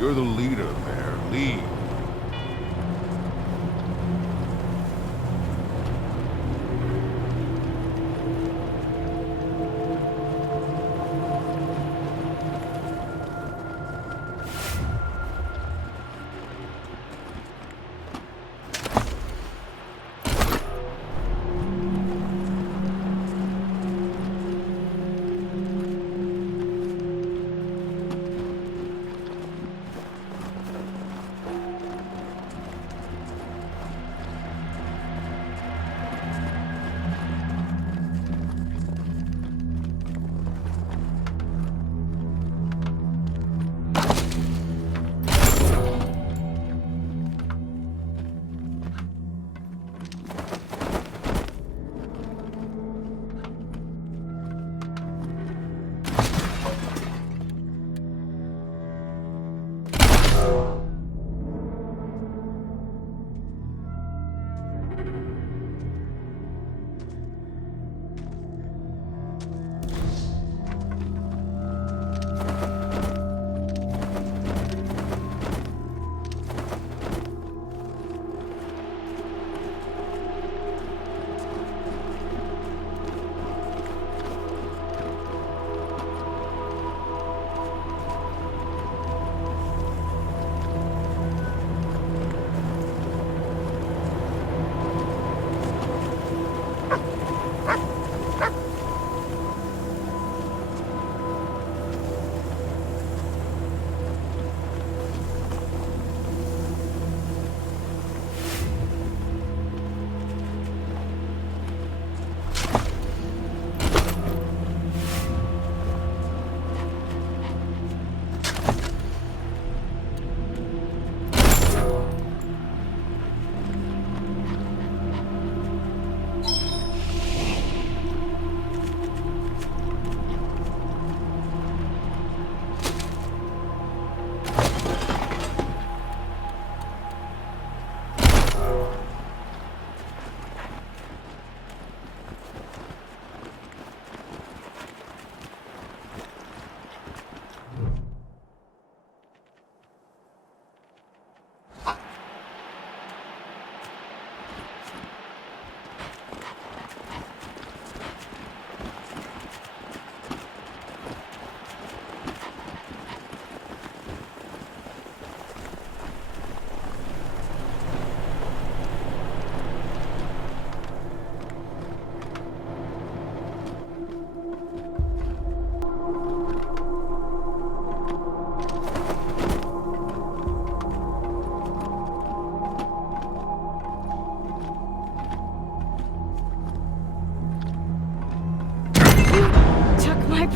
You're the leader there. Lead.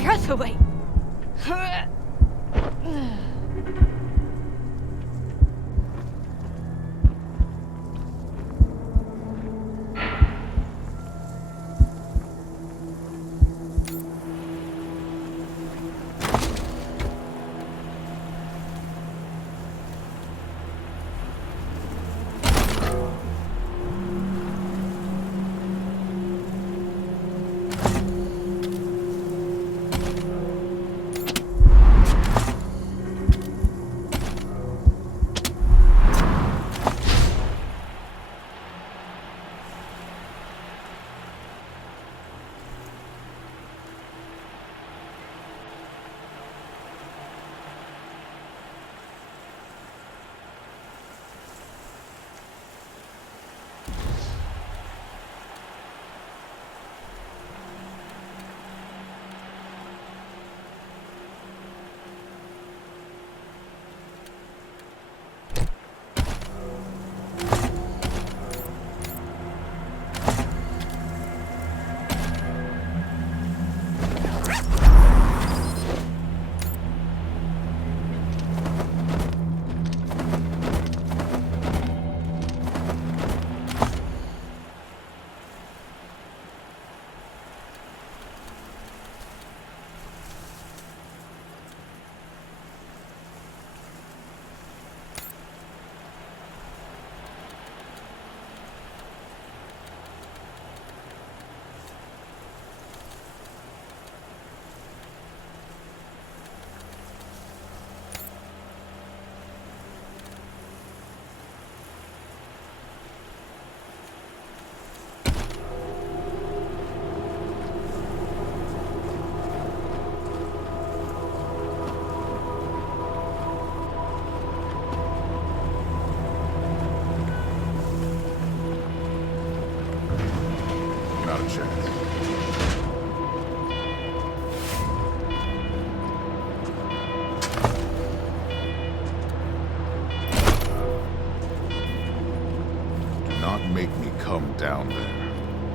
Breath away. Not a chance. Do not make me come down there.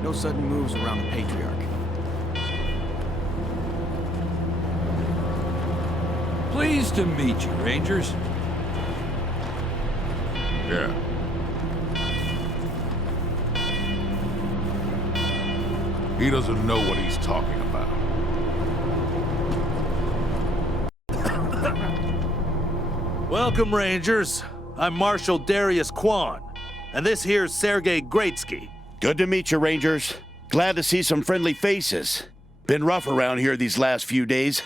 No sudden moves around the Patriarch. Pleased to meet you, Rangers. Yeah. He doesn't know what he's talking about. Welcome, Rangers. I'm Marshal Darius Kwan, and this here's Sergei Greatsky. Good to meet you, Rangers. Glad to see some friendly faces. Been rough around here these last few days.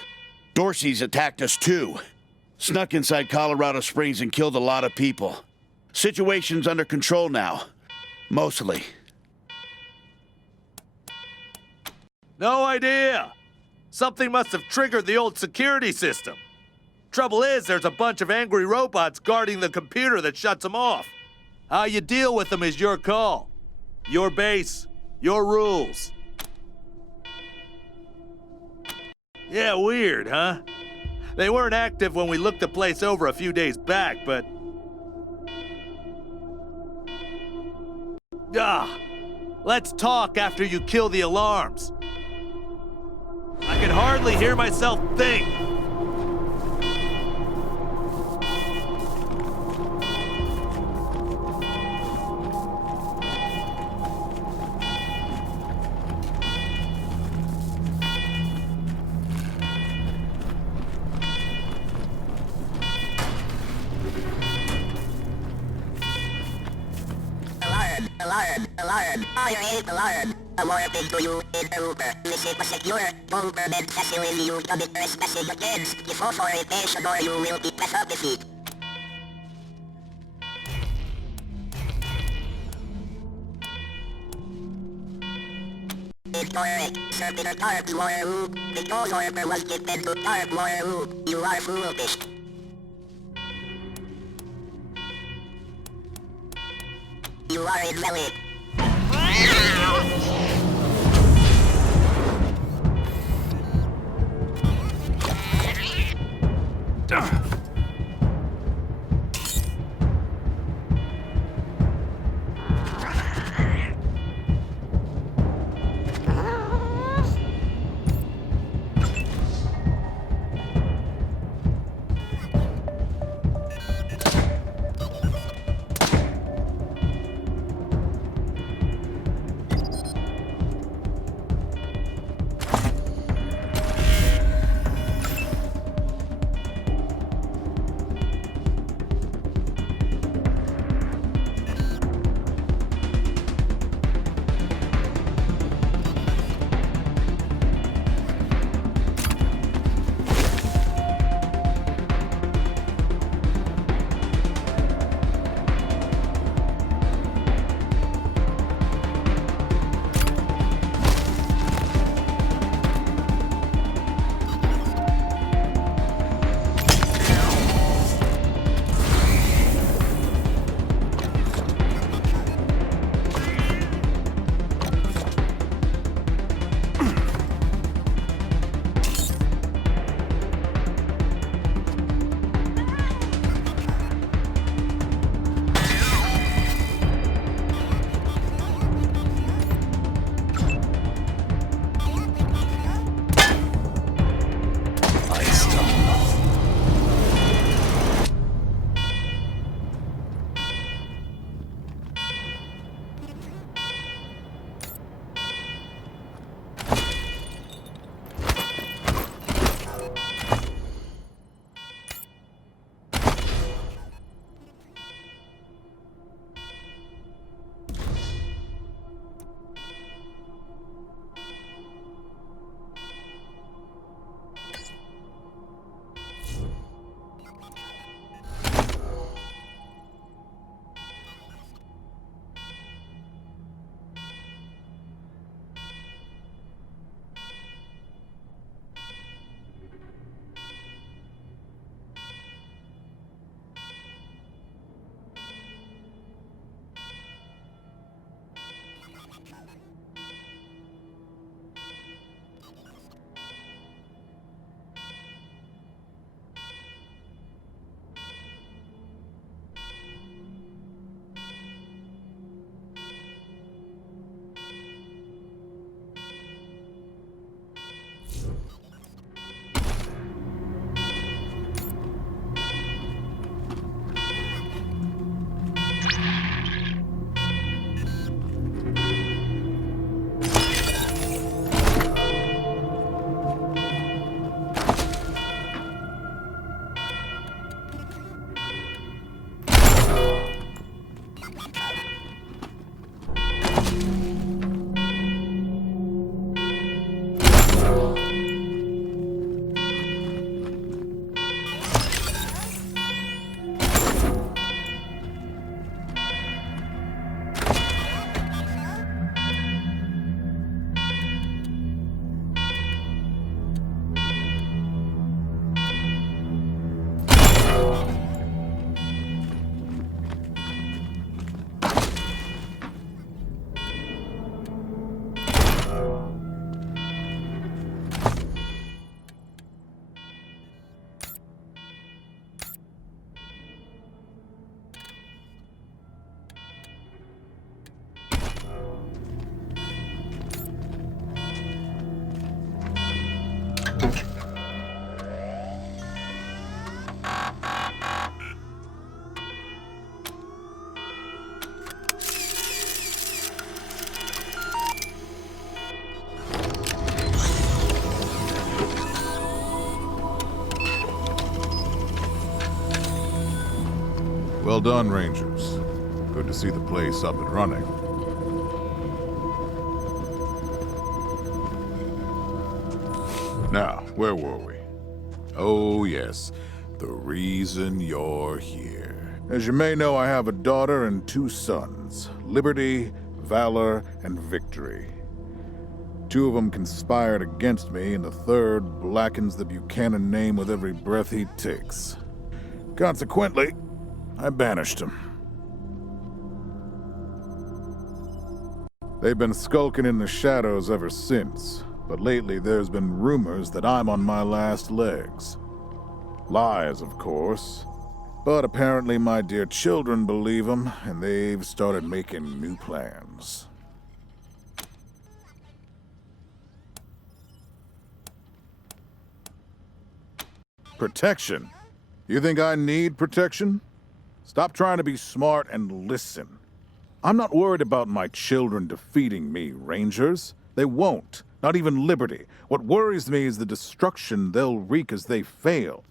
Dorsey's attacked us too. Snuck inside Colorado Springs and killed a lot of people. Situation's under control now. Mostly. No idea. Something must have triggered the old security system. Trouble is, there's a bunch of angry robots guarding the computer that shuts them off. How you deal with them is your call. Your base, your rules. Yeah, weird, huh? They weren't active when we looked the place over a few days back, but... let's talk after you kill the alarms. I can hardly hear myself think. Alarm. Fire 8 alarm. A warning to you, intruder. Visit a secure government facility. You commit trespassing against the authorization or you will be prosecuted. Incorrect. Certain a barbed wire loop. The call order was given to barbed wire loop. You are foolish. You are invalid. done, Rangers. Good to see the place up and running. Now, where were we? Oh, yes. The reason you're here. As you may know, I have a daughter and 2 sons. Liberty, Valor, and Victory. 2 of them conspired against me, and the 3rd blackens the Buchanan name with every breath he takes. Consequently, I banished him. They've been skulking in the shadows ever since, but lately there's been rumors that I'm on my last legs. Lies, of course, but apparently my dear children believe them, and they've started making new plans. Protection? You think I need protection? Stop trying to be smart and listen. I'm not worried about my children defeating me, Rangers. They won't. Not even Liberty. What worries me is the destruction they'll wreak as they fail.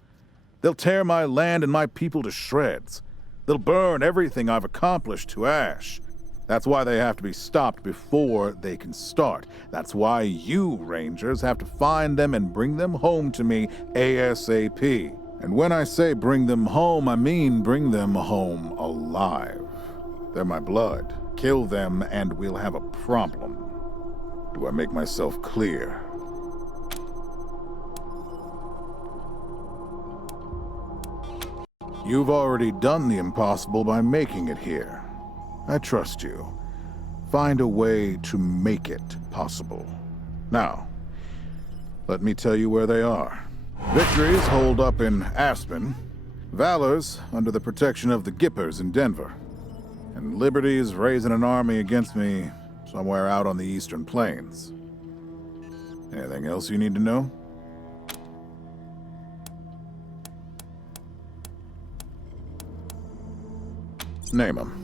They'll tear my land and my people to shreds. They'll burn everything I've accomplished to ash. That's why they have to be stopped before they can start. That's why you, Rangers, have to find them and bring them home to me ASAP. And when I say bring them home, I mean bring them home alive. They're my blood. Kill them and we'll have a problem. Do I make myself clear? You've already done the impossible by making it here. I trust you. Find a way to make it possible. Now, let me tell you where they are. Victory's holed up in Aspen. Valor's under the protection of the Gippers in Denver. And Liberty is raising an army against me somewhere out on the Eastern Plains. Anything else you need to know? Name them.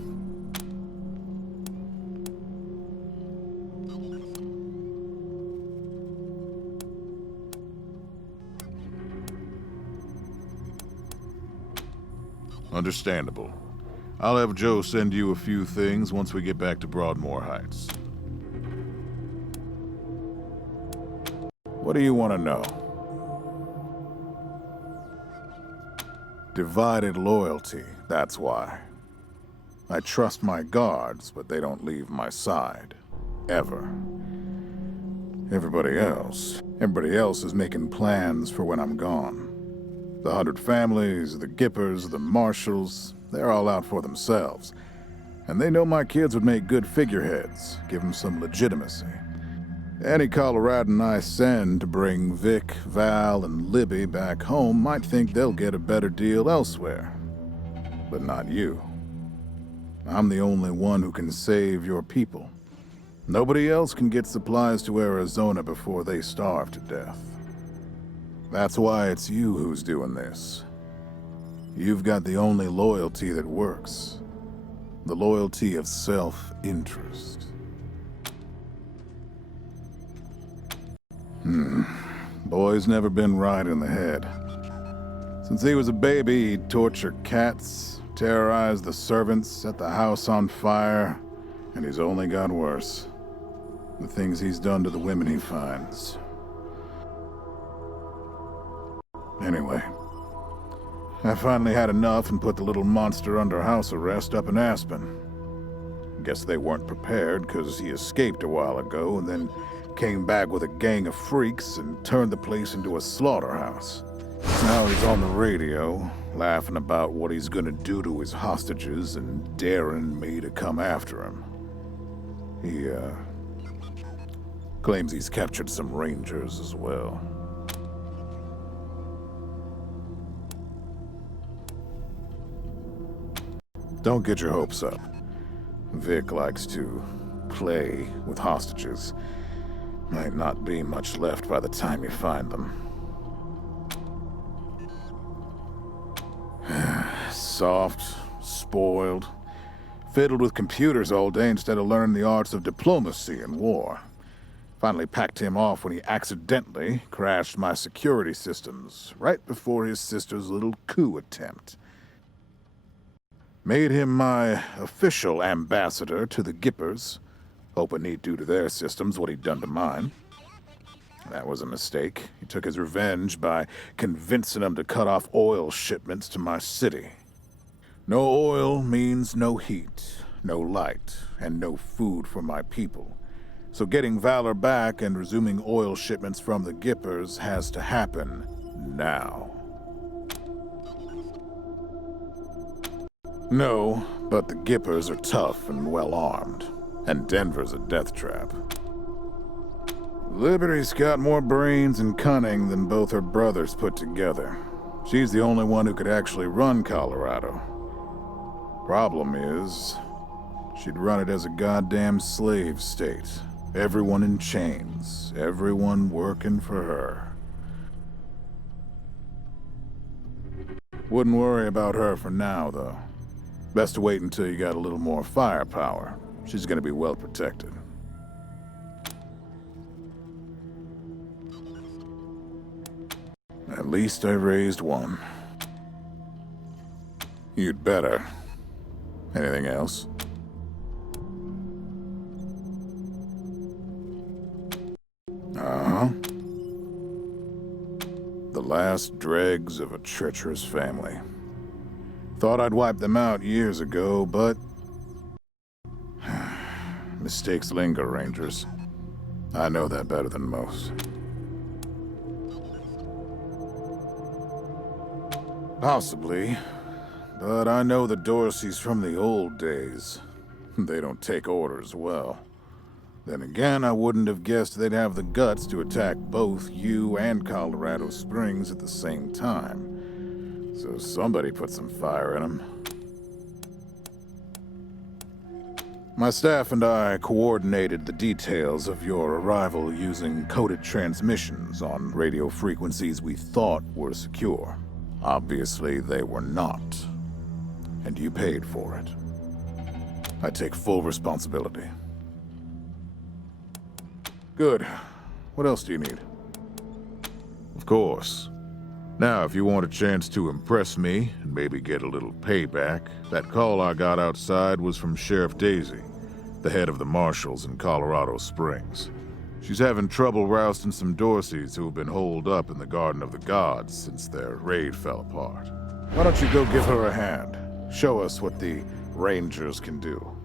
Understandable. I'll have Joe send you a few things once we get back to Broadmoor Heights. What do you want to know? Divided loyalty, that's why. I trust my guards, but they don't leave my side. Ever. Everybody else is making plans for when I'm gone. The 100 families, the Gippers, the Marshals, they're all out for themselves. And they know my kids would make good figureheads, give them some legitimacy. Any Coloradan I send to bring Vic, Val, and Libby back home might think they'll get a better deal elsewhere. But not you. I'm the only one who can save your people. Nobody else can get supplies to Arizona before they starve to death. That's why it's you who's doing this. You've got the only loyalty that works. The loyalty of self-interest. Boy's never been right in the head. Since he was a baby, he'd torture cats, terrorize the servants, set the house on fire, and he's only got worse. The things he's done to the women he finds. Anyway, I finally had enough and put the little monster under house arrest up in Aspen. Guess they weren't prepared because he escaped a while ago and then came back with a gang of freaks and turned the place into a slaughterhouse. Now he's on the radio, laughing about what he's gonna do to his hostages and daring me to come after him. He, claims he's captured some Rangers as well. Don't get your hopes up. Vic likes to play with hostages. Might not be much left by the time you find them. Soft, spoiled, fiddled with computers all day instead of learning the arts of diplomacy and war. Finally packed him off when he accidentally crashed my security systems right before his sister's little coup attempt. Made him my official ambassador to the Gippers, hoping he'd do to their systems what he'd done to mine. That was a mistake. He took his revenge by convincing them to cut off oil shipments to my city. No oil means no heat, no light, and no food for my people. So getting Valor back and resuming oil shipments from the Gippers has to happen now. No, but the Gippers are tough and well-armed, and Denver's a death trap. Liberty's got more brains and cunning than both her brothers put together. She's the only one who could actually run Colorado. Problem is, she'd run it as a goddamn slave state. Everyone in chains, everyone working for her. Wouldn't worry about her for now, though. Best to wait until you got a little more firepower. She's gonna be well protected. At least I raised one. You'd better. Anything else? Uh-huh. The last dregs of a treacherous family. Thought I'd wipe them out years ago, but... mistakes linger, Rangers. I know that better than most. Possibly. But I know the Dorseys from the old days. They don't take orders well. Then again, I wouldn't have guessed they'd have the guts to attack both you and Colorado Springs at the same time. So somebody put some fire in them. My staff and I coordinated the details of your arrival using coded transmissions on radio frequencies we thought were secure. Obviously, they were not. And you paid for it. I take full responsibility. Good. What else do you need? Of course. Now, if you want a chance to impress me and maybe get a little payback, that call I got outside was from Sheriff Daisy, the head of the marshals in Colorado Springs. She's having trouble rousting some Dorseys who have been holed up in the Garden of the Gods since their raid fell apart. Why don't you go give her a hand? Show us what the Rangers can do.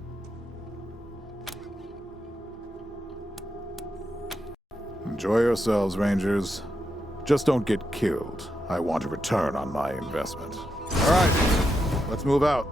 Enjoy yourselves, Rangers. Just don't get killed. I want a return on my investment. All right, let's move out.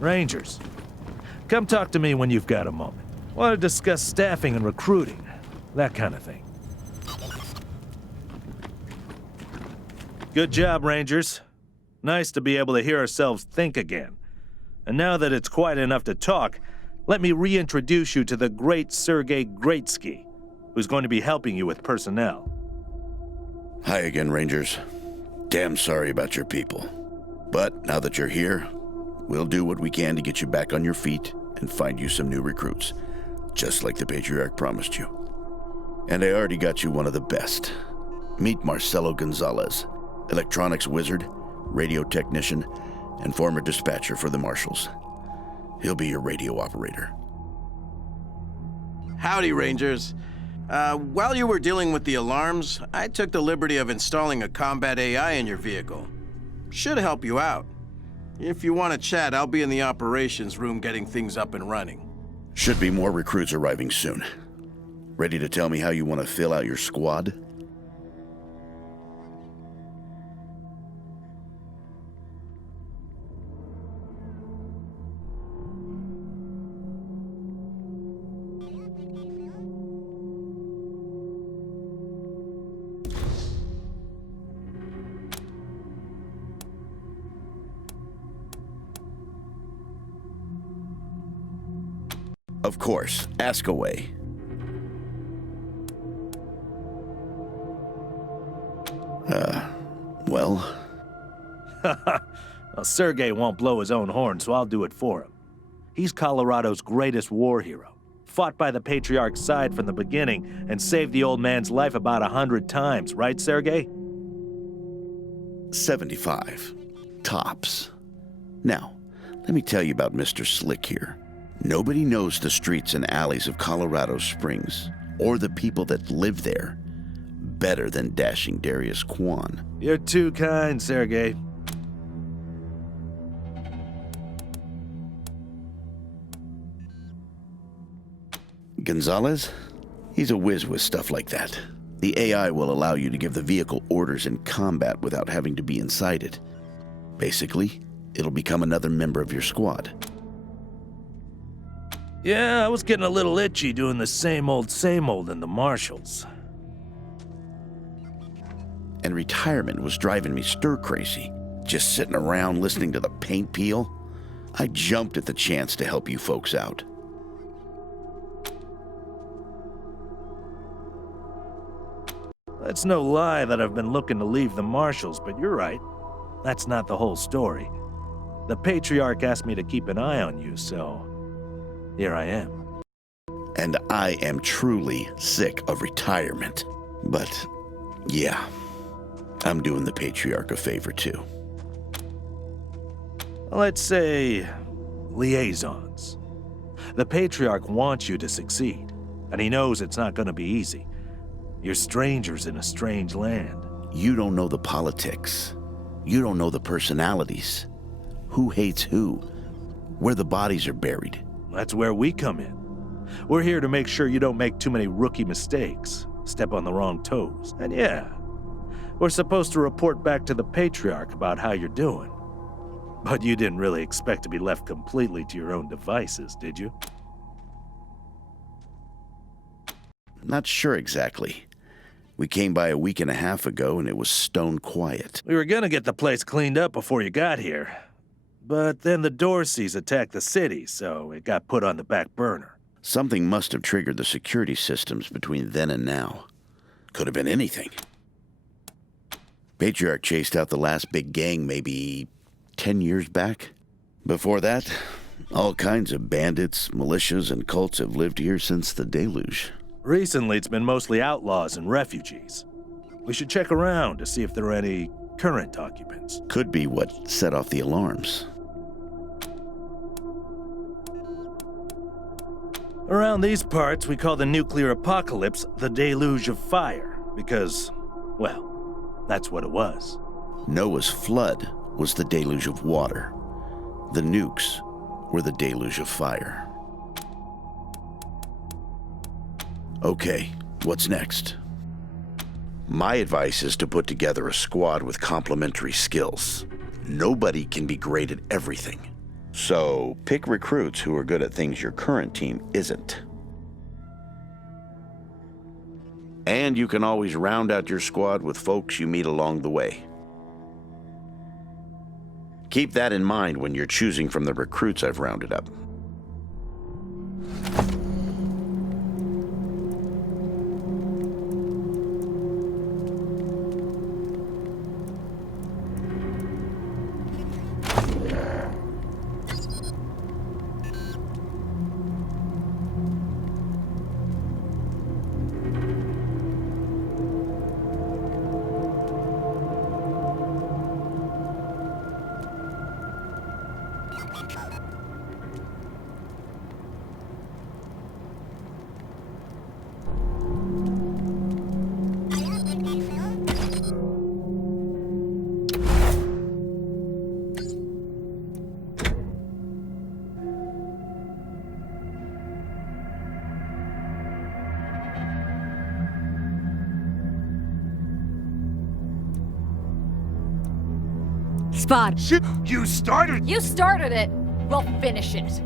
Rangers, come talk to me when you've got a moment. Want to discuss staffing and recruiting, that kind of thing. Good job, Rangers. Nice to be able to hear ourselves think again. And now that it's quiet enough to talk, let me reintroduce you to the great Sergei Greatsky, who's going to be helping you with personnel. Hi again, Rangers. Damn sorry about your people. But now that you're here, we'll do what we can to get you back on your feet and find you some new recruits, just like the Patriarch promised you. And I already got you one of the best. Meet Marcelo Gonzalez, electronics wizard, radio technician, and former dispatcher for the Marshals. He'll be your radio operator. Howdy, Rangers. While you were dealing with the alarms, I took the liberty of installing a combat AI in your vehicle. Should help you out. If you want to chat, I'll be in the operations room getting things up and running. Should be more recruits arriving soon. Ready to tell me how you want to fill out your squad? Of course, ask away. Well? Well, Sergei won't blow his own horn, so I'll do it for him. He's Colorado's greatest war hero. Fought by the Patriarch's side from the beginning and saved the old man's life about 100 times, right, Sergei? 75. Tops. Now, let me tell you about Mr. Slick here. Nobody knows the streets and alleys of Colorado Springs, or the people that live there, better than dashing Darius Kwan. You're too kind, Sergei. Gonzalez? He's a whiz with stuff like that. The AI will allow you to give the vehicle orders in combat without having to be inside it. Basically, it'll become another member of your squad. Yeah, I was getting a little itchy doing the same old in the Marshals. And retirement was driving me stir-crazy. Just sitting around listening to the paint peel. I jumped at the chance to help you folks out. It's no lie that I've been looking to leave the Marshals, but you're right. That's not the whole story. The Patriarch asked me to keep an eye on you, so here I am. And I am truly sick of retirement. But, yeah, I'm doing the Patriarch a favor too. Let's say liaisons. The Patriarch wants you to succeed, and he knows it's not going to be easy. You're strangers in a strange land. You don't know the politics. You don't know the personalities. Who hates who? Where the bodies are buried. That's where we come in. We're here to make sure you don't make too many rookie mistakes, step on the wrong toes. And yeah, we're supposed to report back to the Patriarch about how you're doing. But you didn't really expect to be left completely to your own devices, did you? Not sure exactly. We came by a week and a half ago and it was stone quiet. We were gonna get the place cleaned up before you got here. But then the Dorseys attacked the city, so it got put on the back burner. Something must have triggered the security systems between then and now. Could have been anything. Patriarch chased out the last big gang maybe 10 years back. Before that, all kinds of bandits, militias, and cults have lived here since the deluge. Recently, it's been mostly outlaws and refugees. We should check around to see if there are any current occupants. Could be what set off the alarms. Around these parts, we call the nuclear apocalypse the deluge of fire, because, well, that's what it was. Noah's flood was the deluge of water. The nukes were the deluge of fire. Okay, what's next? My advice is to put together a squad with complementary skills. Nobody can be great at everything. So pick recruits who are good at things your current team isn't. And you can always round out your squad with folks you meet along the way. Keep that in mind when you're choosing from the recruits I've rounded up. Spot. Shit, you started. You started it. We'll finish it.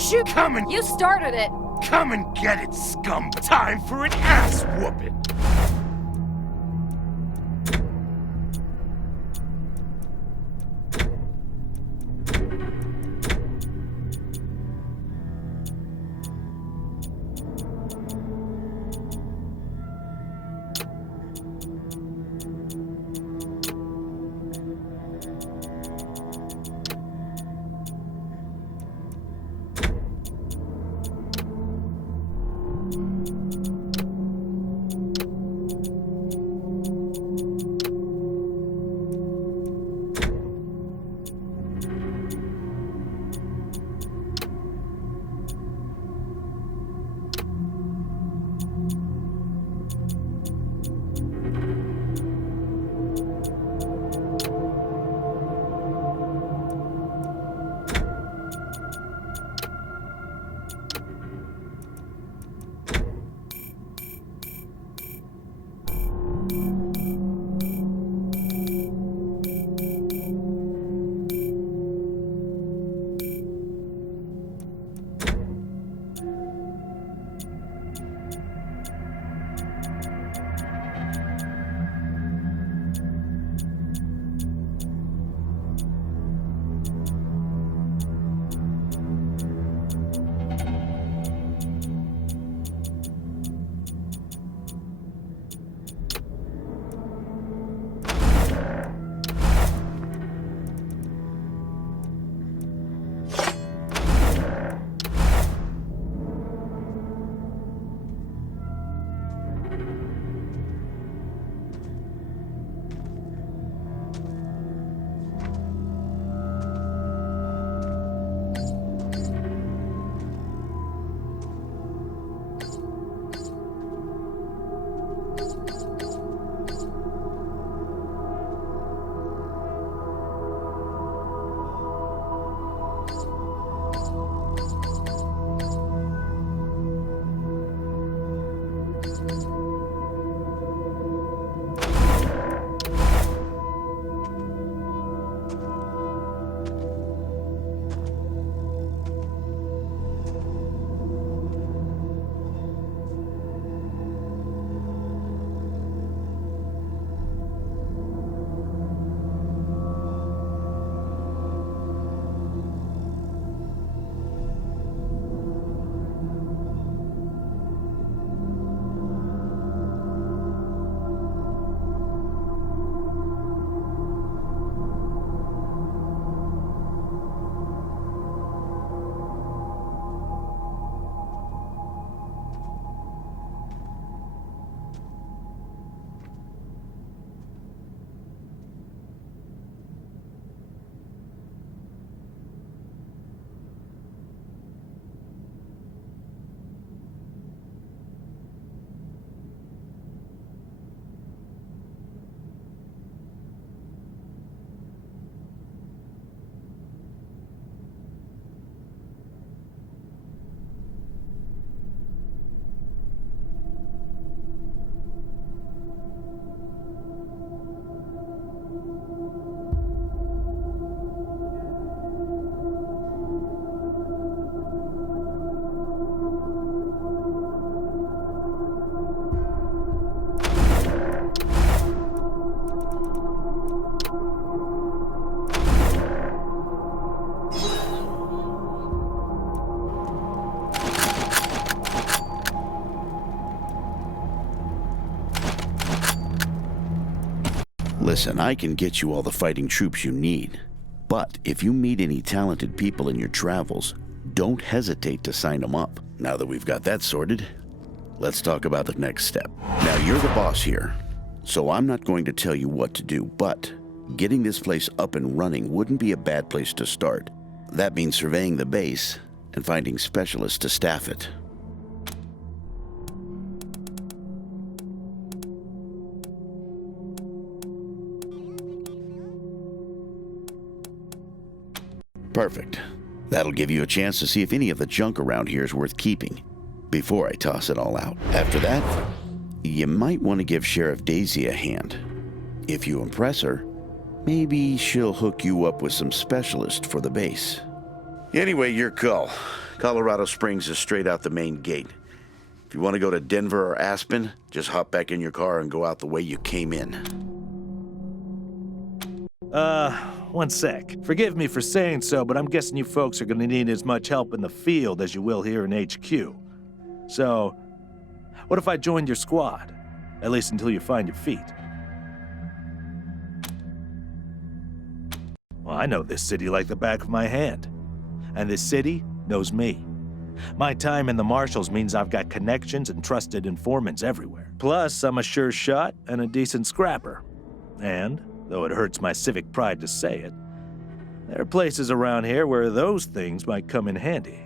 Shoot! Come and You started it! come and get it, scum! Time for an ass whooping! Listen, I can get you all the fighting troops you need. But if you meet any talented people in your travels, don't hesitate to sign them up. Now that we've got that sorted, let's talk about the next step. Now, you're the boss here, so I'm not going to tell you what to do, but getting this place up and running wouldn't be a bad place to start. That means surveying the base and finding specialists to staff it. Perfect. That'll give you a chance to see if any of the junk around here is worth keeping before I toss it all out. After that, you might want to give Sheriff Daisy a hand. If you impress her, maybe she'll hook you up with some specialist for the base. Anyway, your call. Colorado Springs is straight out the main gate. If you want to go to Denver or Aspen, just hop back in your car and go out the way you came in. One sec. Forgive me for saying so, but I'm guessing you folks are gonna need as much help in the field as you will here in HQ. So, what if I joined your squad? At least until you find your feet. Well, I know this city like the back of my hand. And this city knows me. My time in the Marshals means I've got connections and trusted informants everywhere. Plus, I'm a sure shot and a decent scrapper. And, though it hurts my civic pride to say it, there are places around here where those things might come in handy.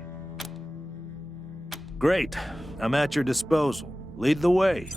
Great. I'm at your disposal. Lead the way.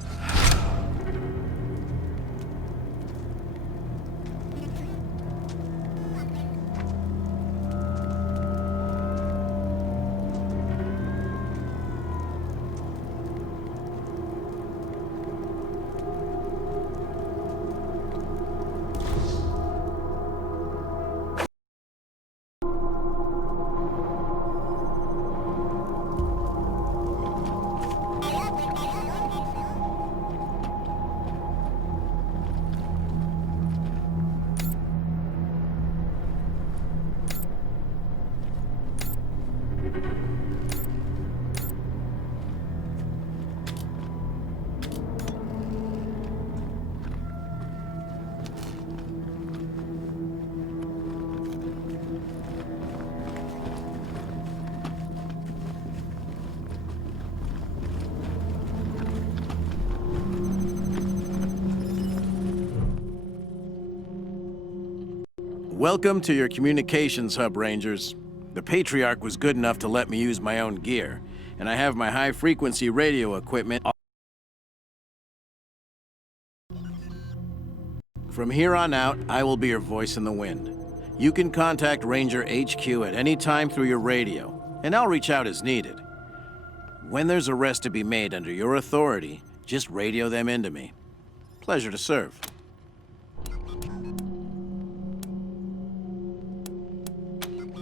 Welcome to your communications hub, Rangers. The Patriarch was good enough to let me use my own gear, and I have my high-frequency radio equipment. From here on out, I will be your voice in the wind. You can contact Ranger HQ at any time through your radio, and I'll reach out as needed. When there's arrests to be made under your authority, just radio them into me. Pleasure to serve.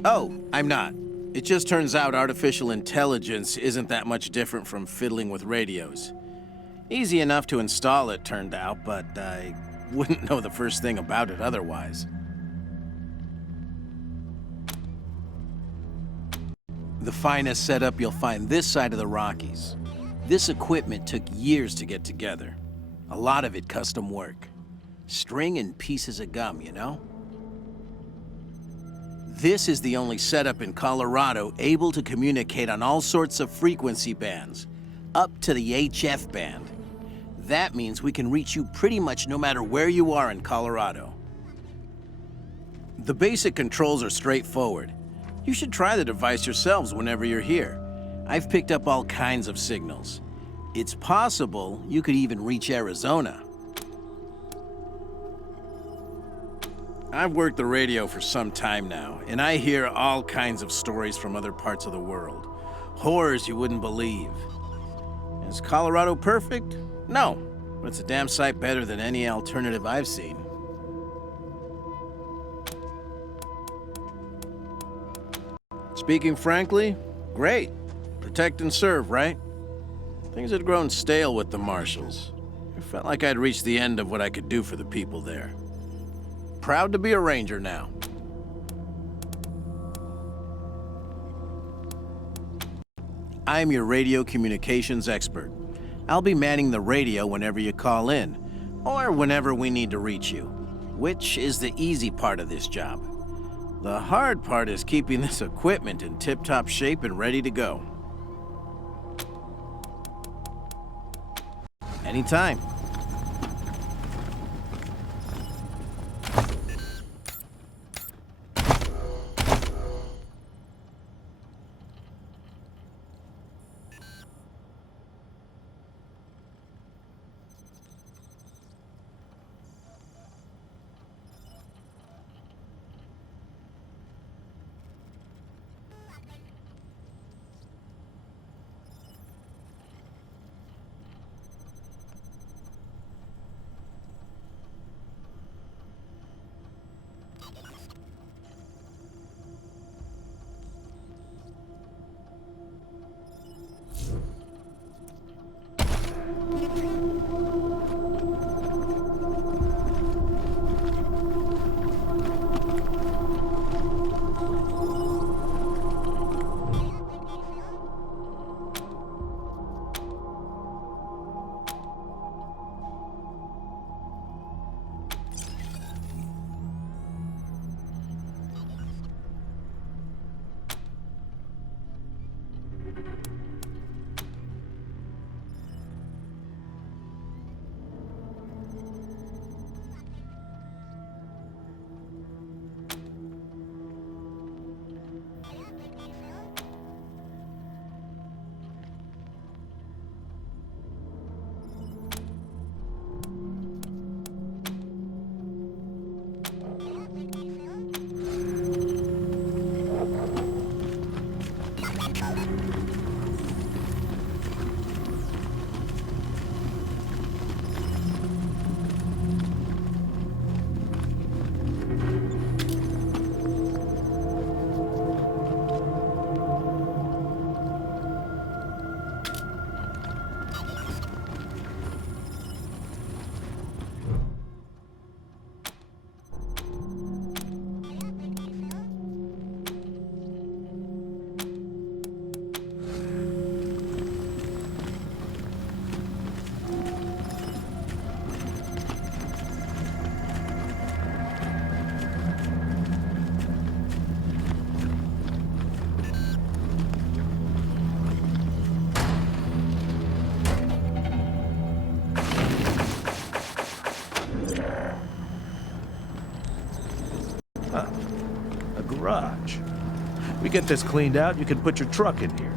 Oh, I'm not. It just turns out artificial intelligence isn't that much different from fiddling with radios. Easy enough to install, it turned out, but I wouldn't know the first thing about it otherwise. The finest setup you'll find this side of the Rockies. This equipment took years to get together. A lot of it custom work. String and pieces of gum, you know? This is the only setup in Colorado able to communicate on all sorts of frequency bands, up to the HF band. That means we can reach you pretty much no matter where you are in Colorado. The basic controls are straightforward. You should try the device yourselves whenever you're here. I've picked up all kinds of signals. It's possible you could even reach Arizona. I've worked the radio for some time now, and I hear all kinds of stories from other parts of the world. Horrors you wouldn't believe. Is Colorado perfect? No, but it's a damn sight better than any alternative I've seen. Speaking frankly, great. Protect and serve, right? Things had grown stale with the Marshals. It felt like I'd reached the end of what I could do for the people there. Proud to be a Ranger now. I'm your radio communications expert. I'll be manning the radio whenever you call in, or whenever we need to reach you, which is the easy part of this job. The hard part is keeping this equipment in tip-top shape and ready to go. Anytime. get this cleaned out, you can put your truck in here.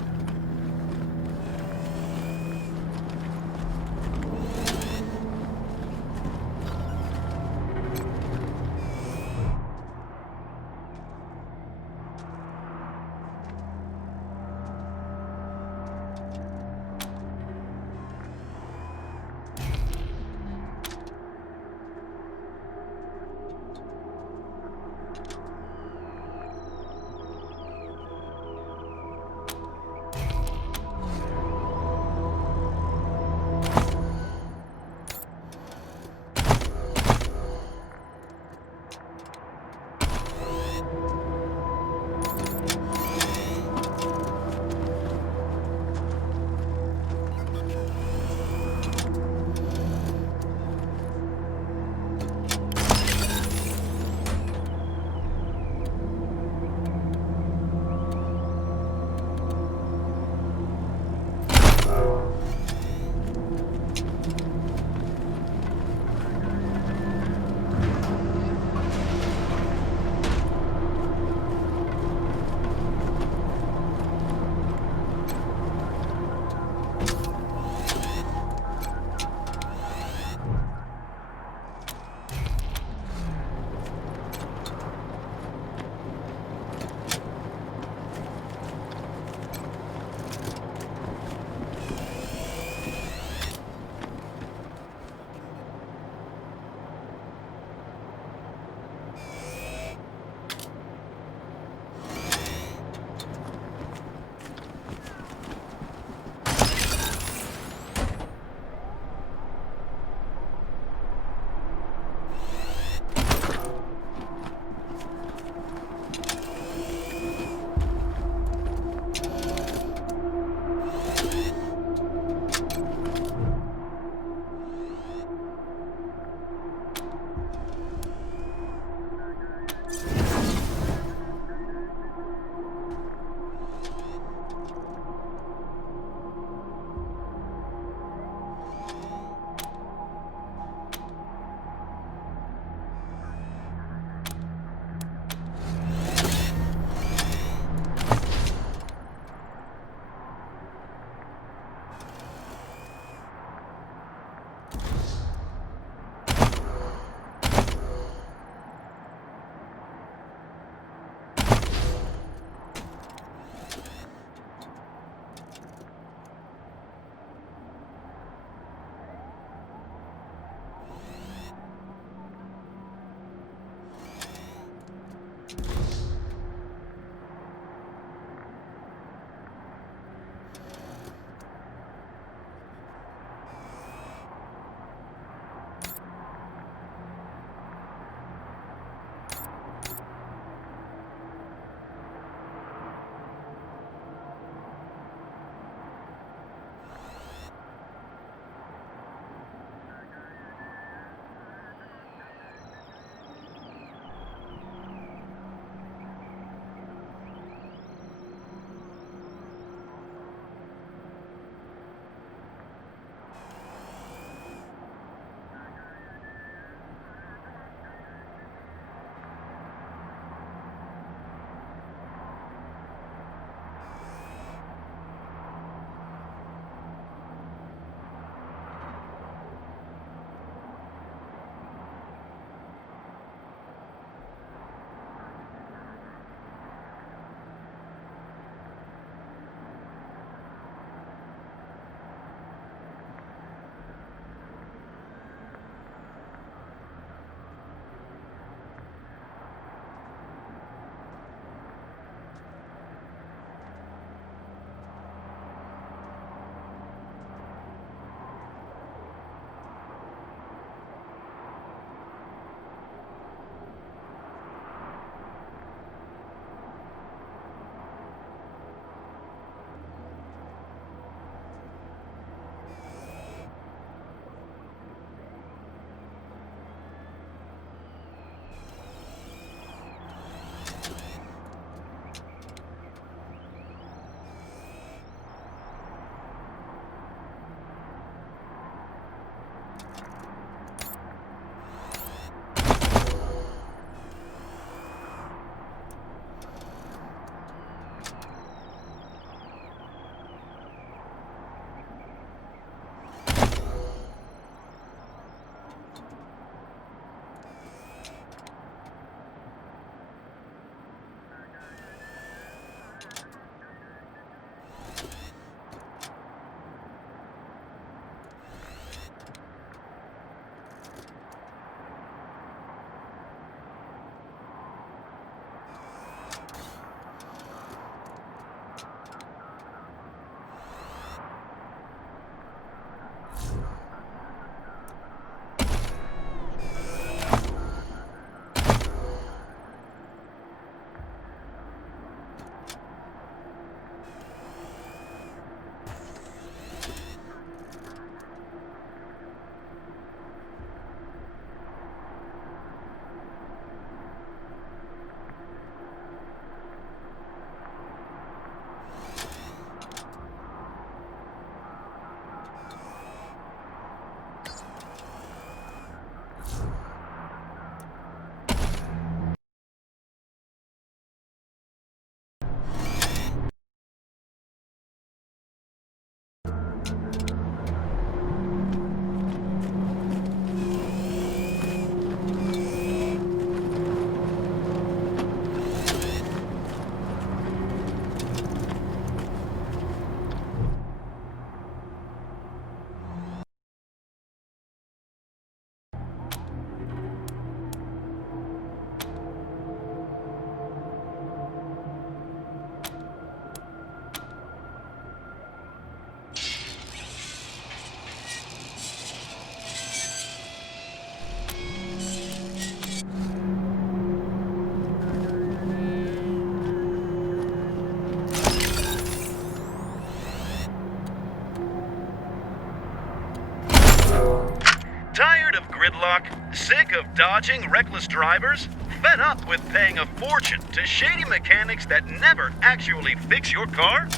of gridlock? Sick of dodging reckless drivers? Fed up with paying a fortune to shady mechanics that never actually fix your car?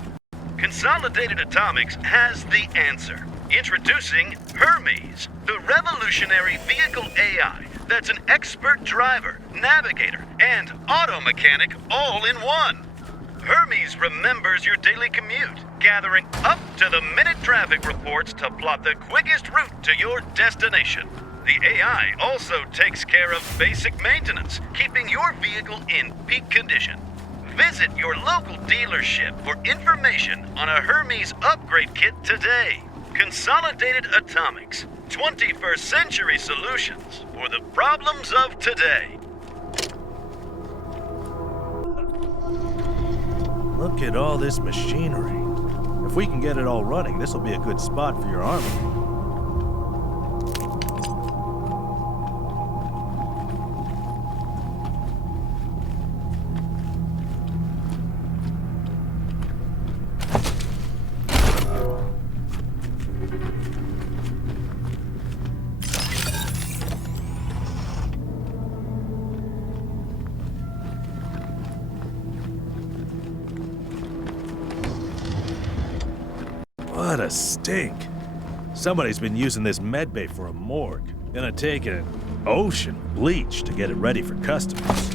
Consolidated Atomics has the answer. Introducing Hermes, the revolutionary vehicle AI that's an expert driver, navigator, and auto mechanic all in one. Hermes remembers your daily commute, gathering up-to-the-minute traffic reports to plot the quickest route to your destination. The AI also takes care of basic maintenance, keeping your vehicle in peak condition. Visit your local dealership for information on a Hermes upgrade kit today. Consolidated Atomics, 21st century solutions for the problems of today. Look at all this machinery. If we can get it all running, this will be a good spot for your army. What a stink. Somebody's been using this medbay for a morgue. Gonna take an ocean of bleach to get it ready for customers.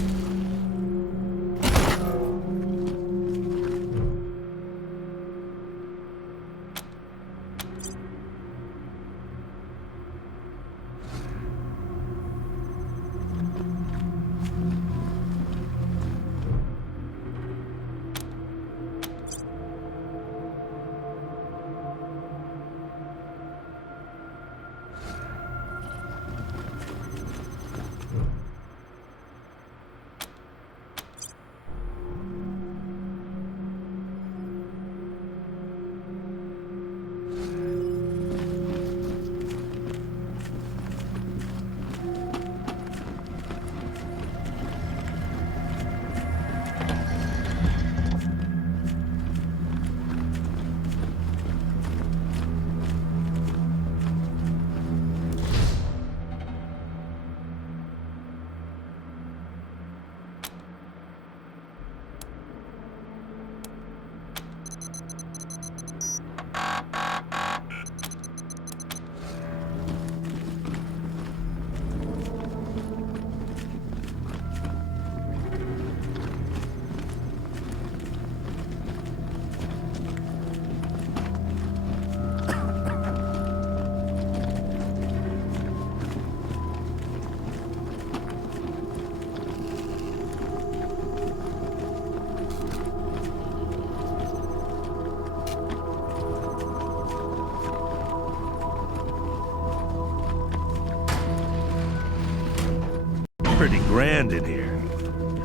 Pretty grand in here.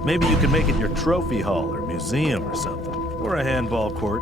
Maybe you can make it your trophy hall or museum or something. Or a handball court.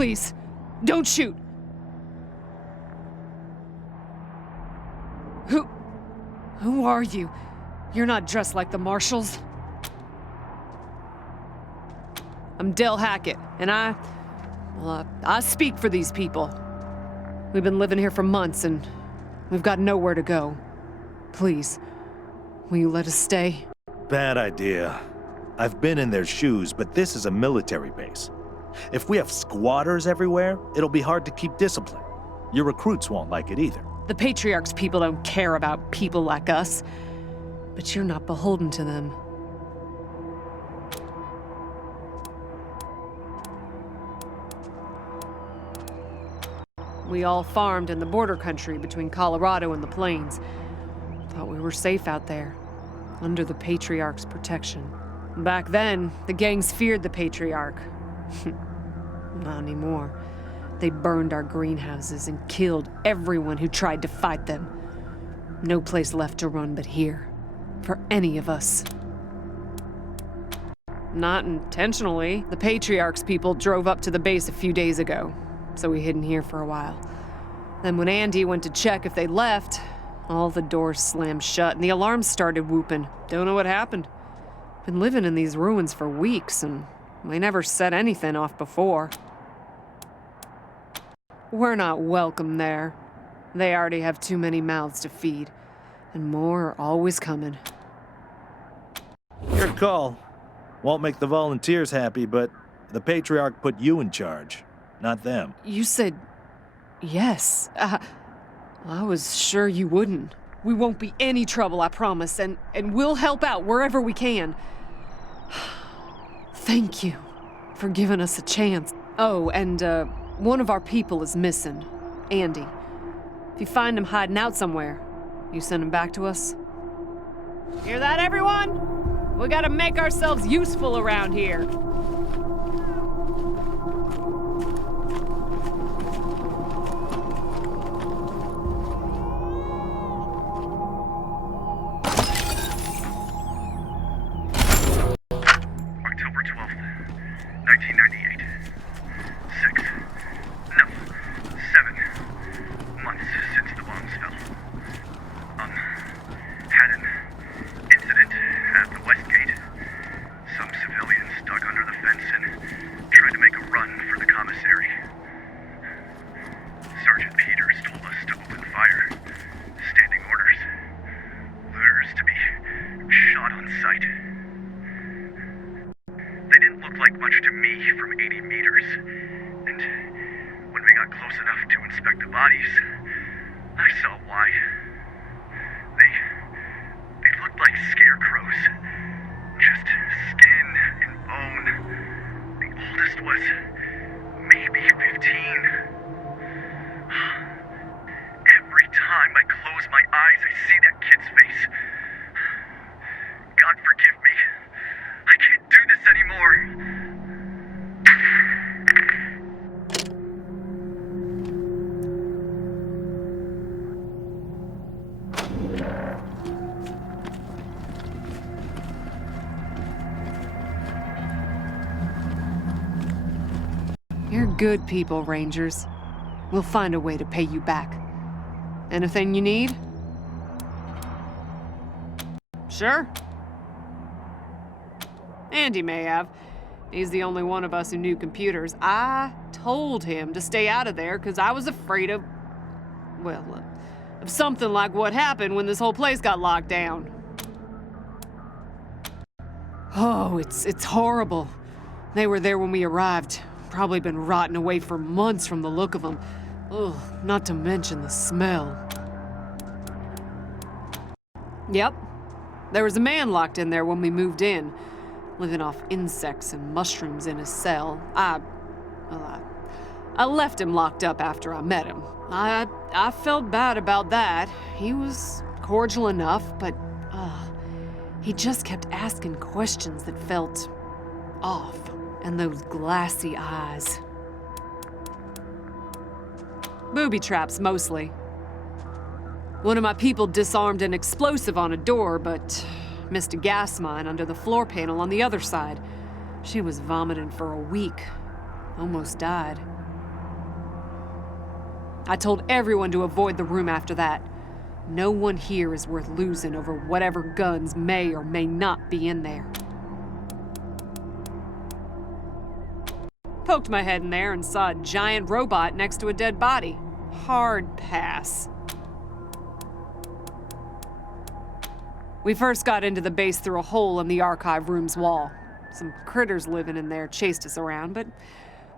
Please, don't shoot. Who are you? You're not dressed like the marshals. I'm Del Hackett, and I speak for these people. We've been living here for months, and we've got nowhere to go. Please, will you let us stay? Bad idea. I've been in their shoes, but this is a military base. If we have squatters everywhere, it'll be hard to keep discipline. Your recruits won't like it either. The Patriarch's people don't care about people like us, but you're not beholden to them. We all farmed in the border country between Colorado and the plains. Thought we were safe out there, under the Patriarch's protection. Back then, the gangs feared the Patriarch. Not anymore. They burned our greenhouses and killed everyone who tried to fight them. No place left to run but here, for any of us. Not intentionally. The Patriarch's people drove up to the base a few days ago, so we hid in here for a while. Then when Andy went to check if they left, all the doors slammed shut and the alarms started whooping. Don't know what happened. Been living in these ruins for weeks, and we never set anything off before. We're not welcome there. They already have too many mouths to feed, and more are always coming. Your call. Won't make the volunteers happy, but the Patriarch put you in charge, not them. You said yes. I was sure you wouldn't. We won't be any trouble, I promise, and we'll help out wherever we can. Thank you for giving us a chance. Oh, and one of our people is missing, Andy. If you find him hiding out somewhere, you send him back to us. Hear that, everyone? We gotta make ourselves useful around here. October 12th, 1998. 7 months since the bombs fell. Had an incident at the West Gate. Some civilians dug under the fence and tried to make a run for the commissary. Sergeant Peters told us to open fire. Standing orders. Looters to be shot on sight. They didn't look like much to me from 80 meters. And when we got close enough to inspect the bodies, I saw why. They looked like scarecrows. Just skin and bone. The oldest was maybe 15. Every time I close my eyes, I see that kid's face. God forgive me. I can't do this anymore. You're good people, Rangers. We'll find a way to pay you back. Anything you need? Sure. Andy may have. He's the only one of us who knew computers. I told him to stay out of there because I was afraid of, of something like what happened when this whole place got locked down. Oh, it's horrible. They were there when we arrived. Probably been rotting away for months from the look of them. Ugh, not to mention the smell. Yep. There was a man locked in there when we moved in, living off insects and mushrooms in his cell. I left him locked up after I met him. I felt bad about that. He was cordial enough, but he just kept asking questions that felt off. And those glassy eyes. Booby traps, mostly. One of my people disarmed an explosive on a door, but missed a gas mine under the floor panel on the other side. She was vomiting for a week. Almost died. I told everyone to avoid the room after that. No one here is worth losing over whatever guns may or may not be in there. Poked my head in there and saw a giant robot next to a dead body. Hard pass. We first got into the base through a hole in the archive room's wall. Some critters living in there chased us around, but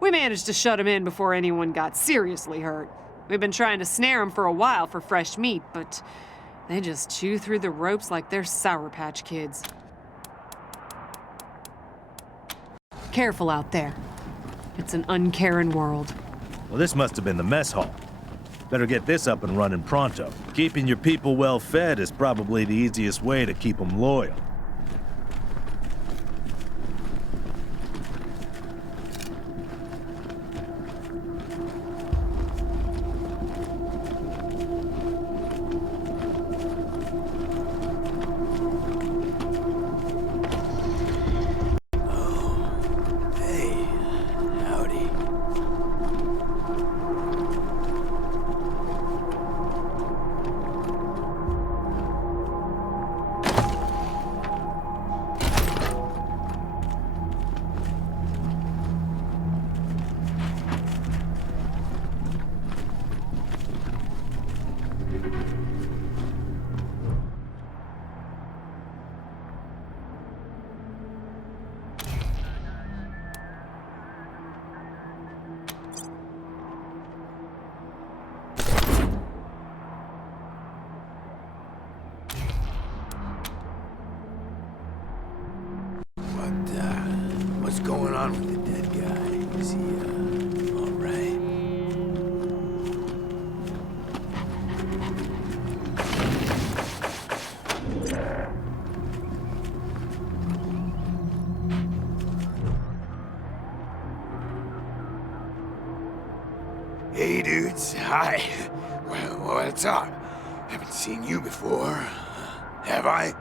we managed to shut them in before anyone got seriously hurt. We've been trying to snare them for a while for fresh meat, but they just chew through the ropes like they're Sour Patch Kids. Careful out there. It's an uncaring world. Well, this must have been the mess hall. Better get this up and running pronto. Keeping your people well fed is probably the easiest way to keep them loyal. Hey, howdy. What's going on with the dead guy? Is he, all right? Hey, dudes. Hi. Well, what's up? Haven't seen you before. Have I?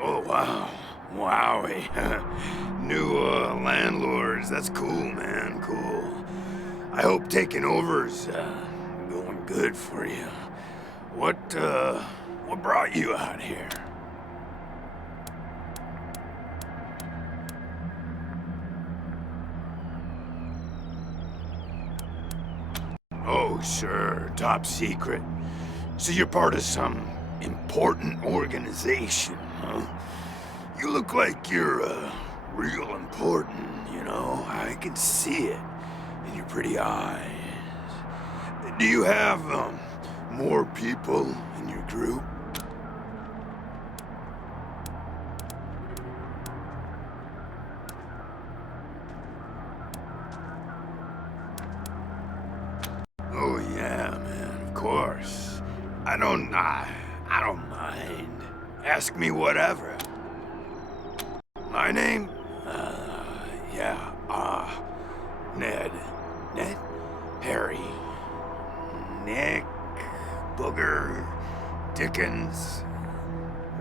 Oh, wow. Wowie. New, landlords. That's cool, man. Cool. I hope taking over's, going good for you. What brought you out here? Oh, sure. Top secret. So you're part of some important organization, huh? You look like you're, real important, you know? I can see it in your pretty eyes. Do you have, more people in your group? Oh, yeah, man, of course. I don't mind. Ask me whatever. My name? Ned. Ned? Harry. Nick. Booger. Dickens.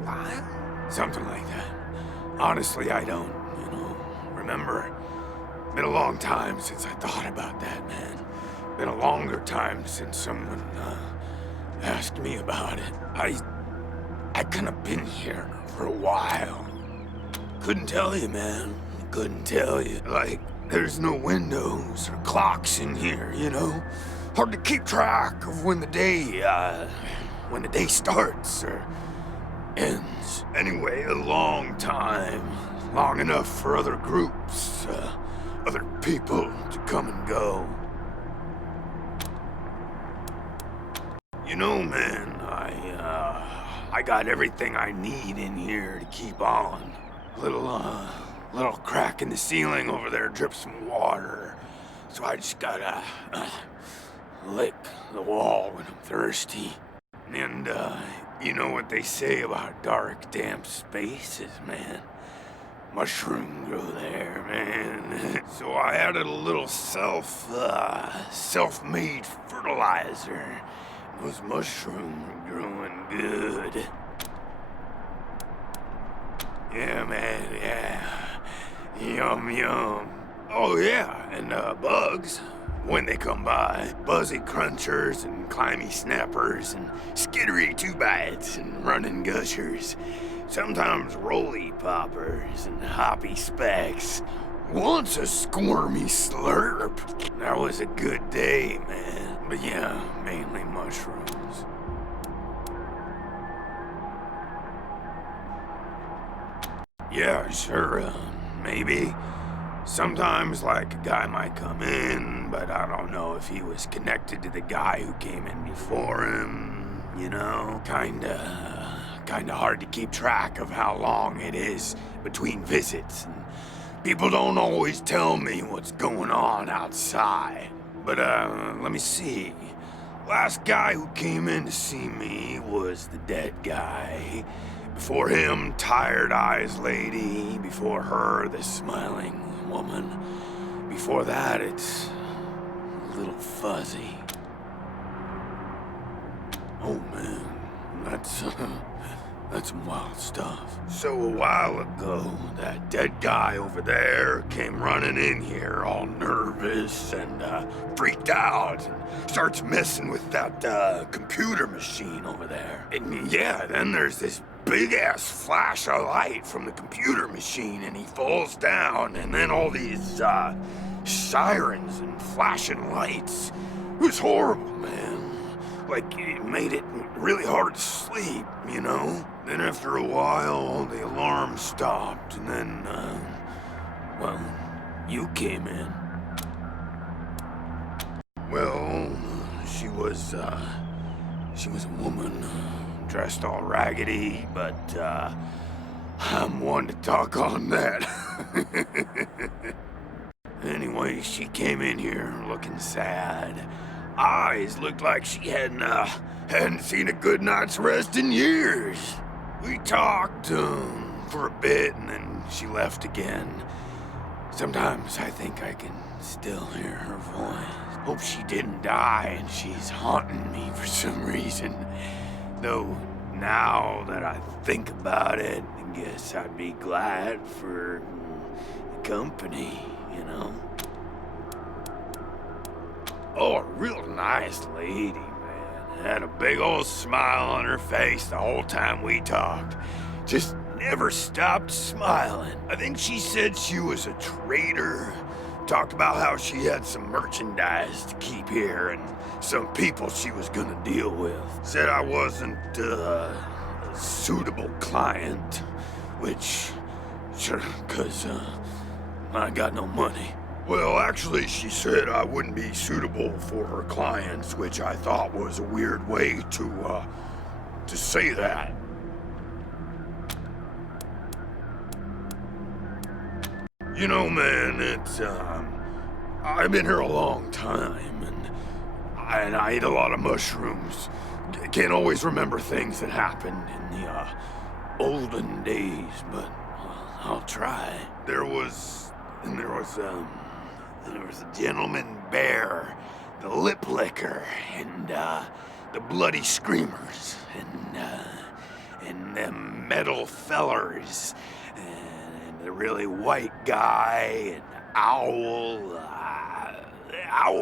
What? Something like that. Honestly, I don't, remember. Been a long time since I thought about that, man. Been a longer time since someone, asked me about it. I kind of been here for a while. Couldn't tell you, man. Couldn't tell you. Like, there's no windows or clocks in here, Hard to keep track of when the day starts or ends. Anyway, a long time. Long enough for other groups, other people to come and go. Man, I got everything I need in here to keep on. Little crack in the ceiling over there drips some water. So I just gotta, lick the wall when I'm thirsty. And, you know what they say about dark, damp spaces, man. Mushroom grow there, man. So I added a little self-made fertilizer. Those mushrooms are growing good. Yeah, man, yeah. Yum, yum. Oh, yeah, and bugs. When they come by, buzzy crunchers and climby snappers and skittery two-bites and running gushers. Sometimes roly poppers and hoppy specks. Once a squirmy slurp. That was a good day, man. But yeah, mainly mushrooms. Yeah, sure, maybe. Sometimes, like, a guy might come in, but I don't know if he was connected to the guy who came in before him, you know? Kinda hard to keep track of how long it is between visits, and people don't always tell me what's going on outside. But, let me see. Last guy who came in to see me was the dead guy. Before him, Tired Eyes Lady. Before her, the smiling woman. Before that, it's a little fuzzy. Oh man, that's some wild stuff. So a while ago, that dead guy over there came running in here all nervous and freaked out and starts messing with that computer machine over there. And yeah, then there's this big-ass flash of light from the computer machine and he falls down, and then all these sirens and flashing lights. It was horrible, man. Like, it made it really hard to sleep, you know? Then after a while, the alarm stopped, and then, well, you came in. Well, she was a woman, dressed all raggedy, but, I'm one to talk on that. Anyway, she came in here looking sad. Eyes looked like she hadn't seen a good night's rest in years. We talked for a bit, and then she left again. Sometimes I think I can still hear her voice. Hope she didn't die and she's haunting me for some reason. Though now that I think about it, I guess I'd be glad for the company, you know? Oh, a real nice lady, man. Had a big old smile on her face the whole time we talked. Just never stopped smiling. I think she said she was a trader. Talked about how she had some merchandise to keep here and some people she was gonna deal with. Said I wasn't a suitable client, which, sure, 'cause I got no money. Well, actually, she said I wouldn't be suitable for her clients, which I thought was a weird way to say that. You know, man, it's, I've been here a long time, and I eat a lot of mushrooms. Can't always remember things that happened in the, olden days, but I'll try. There was a gentleman bear, the lip licker, and the bloody screamers, and them metal fellers, and the really white guy, and owl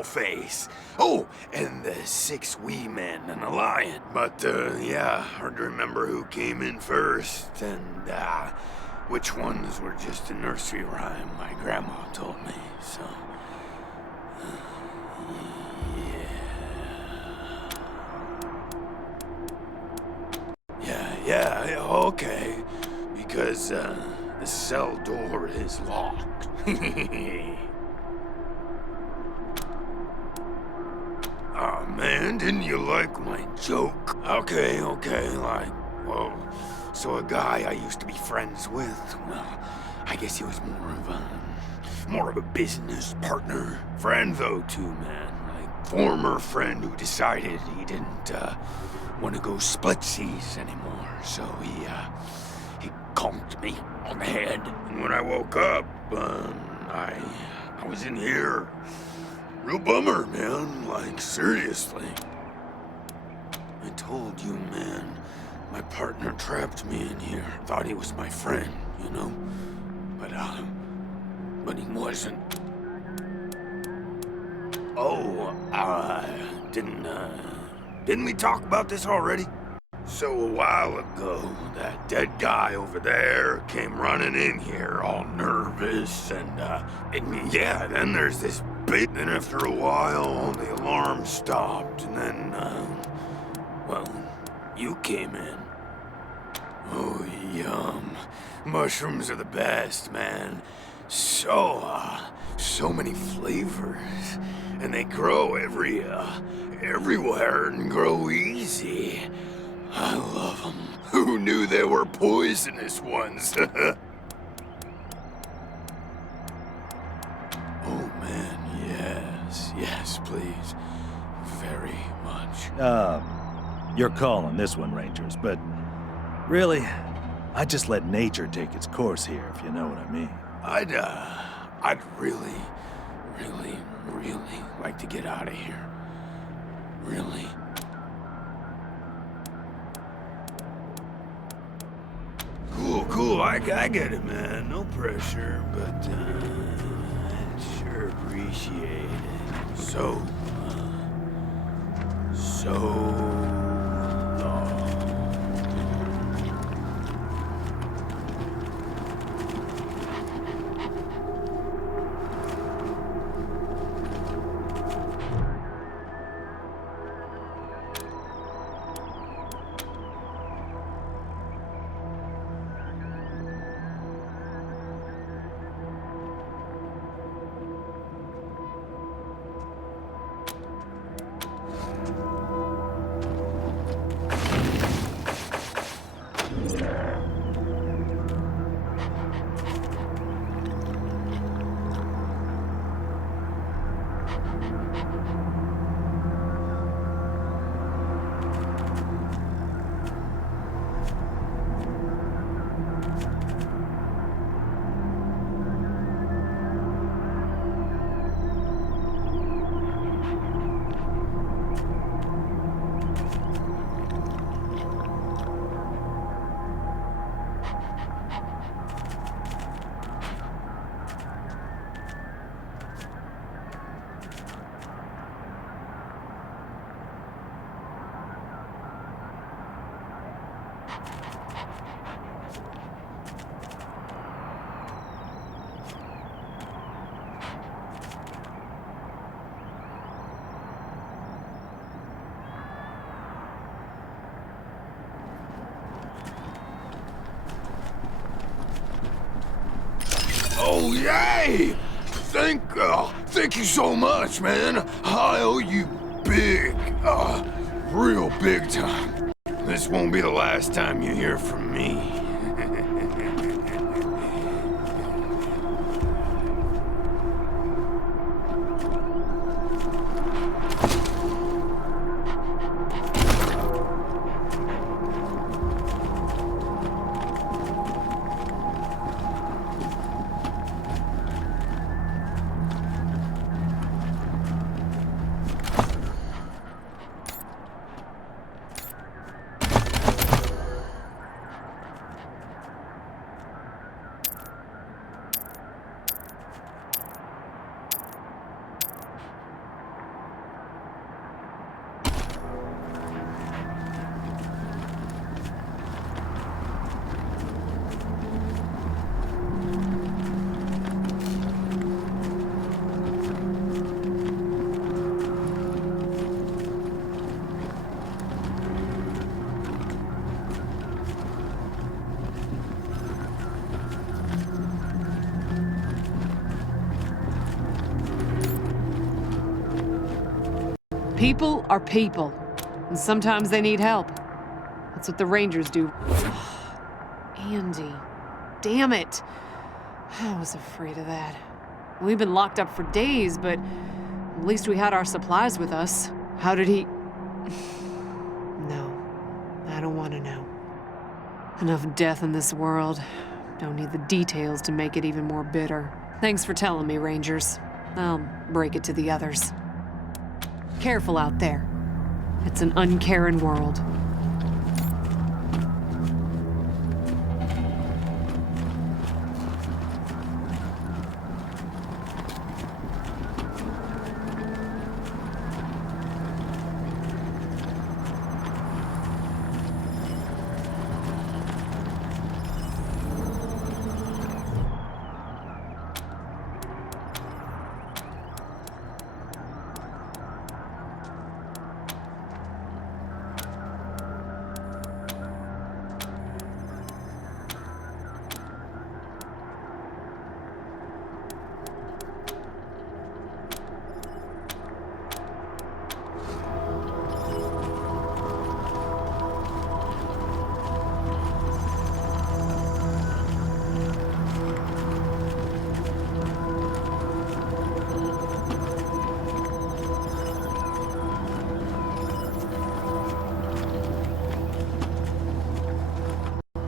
face. Oh, and the 6 wee men and a lion. But yeah, hard to remember who came in first, and which ones were just a nursery rhyme my grandma told me, so... Yeah, okay. Because, the cell door is locked. Aw, man, didn't you like my joke? Okay, like, well, so a guy I used to be friends with, well, I guess he was more of a business partner. Friend, though, too, man. Like, former friend who decided he didn't, want to go splitsies anymore, so he conked me on the head. And when I woke up, I was in here. Real bummer, man, like, seriously. I told you, man, my partner trapped me in here. Thought he was my friend, you know? But he wasn't. Didn't we talk about this already? So a while ago, that dead guy over there came running in here all nervous and yeah, then there's this beat. Then after a while, the alarm stopped and then, well, you came in. Oh, yum. Mushrooms are the best, man. So many flavors. And they grow everywhere and grow easy. I love them. Who knew they were poisonous ones? Oh, man, yes, please. Very much. You're calling this one, Rangers, but really, I just let nature take its course here, if you know what I mean. I'd really like to get out of here. Really. Cool, I get it, man. No pressure, but, I'd sure appreciate it. So long. Oh, yay! Thank you so much, man. I owe you big, real big time. This won't be the last time you hear from me. People are people, and sometimes they need help. That's what the Rangers do. Andy, damn it. I was afraid of that. We've been locked up for days, but at least we had our supplies with us. How did he... No, I don't want to know. Enough death in this world. Don't need the details to make it even more bitter. Thanks for telling me, Rangers. I'll break it to the others. Careful out there. It's an uncaring world.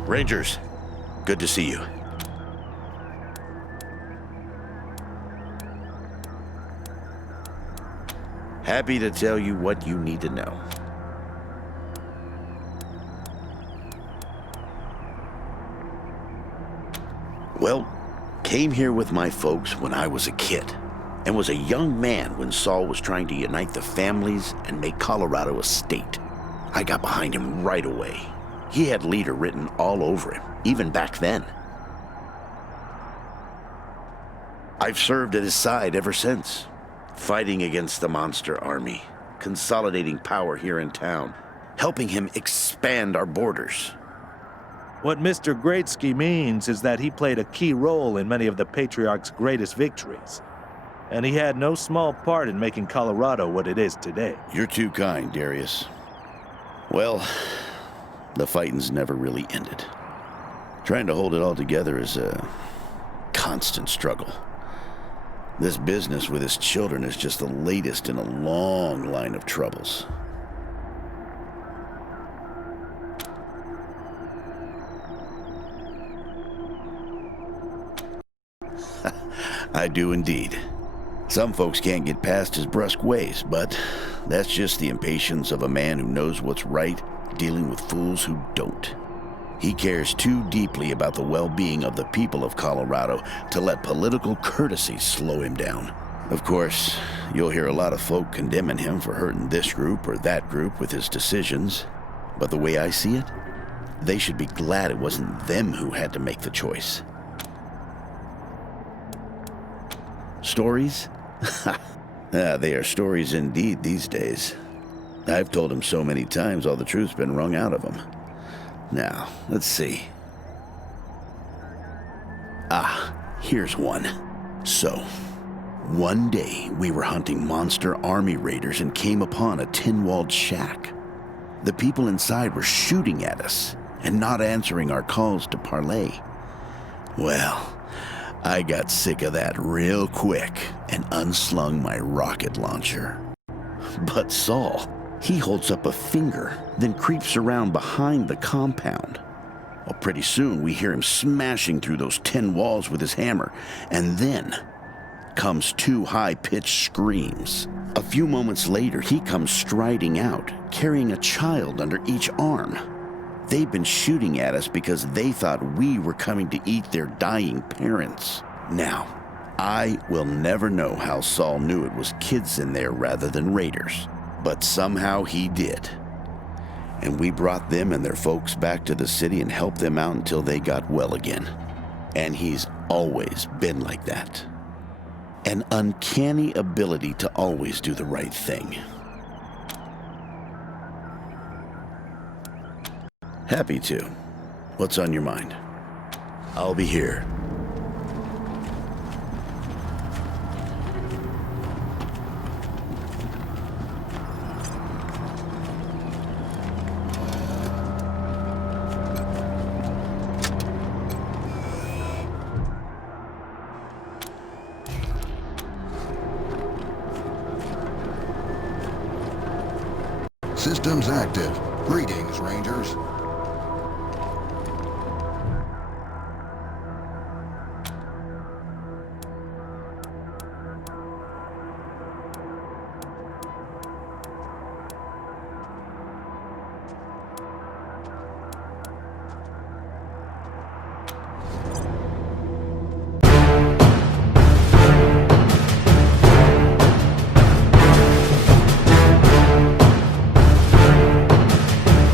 Rangers, good to see you. Happy to tell you what you need to know. Well, came here with my folks when I was a kid, and was a young man when Saul was trying to unite the families and make Colorado a state. I got behind him right away. He had leader written all over him, even back then. I've served at his side ever since, fighting against the monster army, consolidating power here in town, helping him expand our borders. What Mr. Greatsky means is that he played a key role in many of the Patriarch's greatest victories. And he had no small part in making Colorado what it is today. You're too kind, Darius. Well, the fighting's never really ended. Trying to hold it all together is a constant struggle. This business with his children is just the latest in a long line of troubles. I do indeed. Some folks can't get past his brusque ways, but that's just the impatience of a man who knows what's right, dealing with fools who don't. He cares too deeply about the well-being of the people of Colorado to let political courtesy slow him down. Of course, you'll hear a lot of folk condemning him for hurting this group or that group with his decisions, but the way I see it, they should be glad it wasn't them who had to make the choice. Stories? They are stories indeed these days. I've told him so many times all the truth's been wrung out of him. Now, let's see. Here's one. So, one day we were hunting monster army raiders and came upon a tin-walled shack. The people inside were shooting at us and not answering our calls to parley. Well, I got sick of that real quick and unslung my rocket launcher. But Saul, he holds up a finger, then creeps around behind the compound. Well, pretty soon we hear him smashing through those tin walls with his hammer, and then comes two high-pitched screams. A few moments later, he comes striding out, carrying a child under each arm. They've been shooting at us because they thought we were coming to eat their dying parents. Now, I will never know how Saul knew it was kids in there rather than raiders, but somehow he did. And we brought them and their folks back to the city and helped them out until they got well again. And he's always been like that. An uncanny ability to always do the right thing. Happy to. What's on your mind? I'll be here. Systems active. Greetings, Rangers.